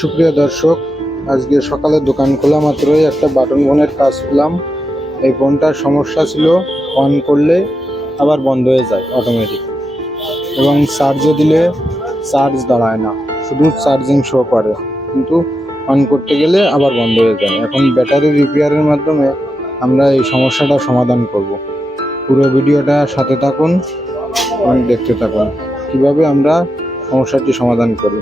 সুপ্রিয় দর্শক, আজকে সকালে দোকান খোলা মাত্রই একটা বাটন ফোনের কাজ পেলাম। এই ফোনটার সমস্যা ছিল অন করলে আবার বন্ধ হয়ে যায় অটোমেটিক, এবং চার্জও দিলে চার্জ দাঁড়ায় না, শুধু চার্জিং শো করে, কিন্তু অন করতে গেলে আবার বন্ধ হয়ে যায়। এখন ব্যাটারি রিপেয়ারের মাধ্যমে আমরা এই সমস্যাটা সমাধান করব। পুরো ভিডিওটা সাথে থাকুন এবং দেখতে থাকুন কীভাবে আমরা সমস্যাটি সমাধান করি।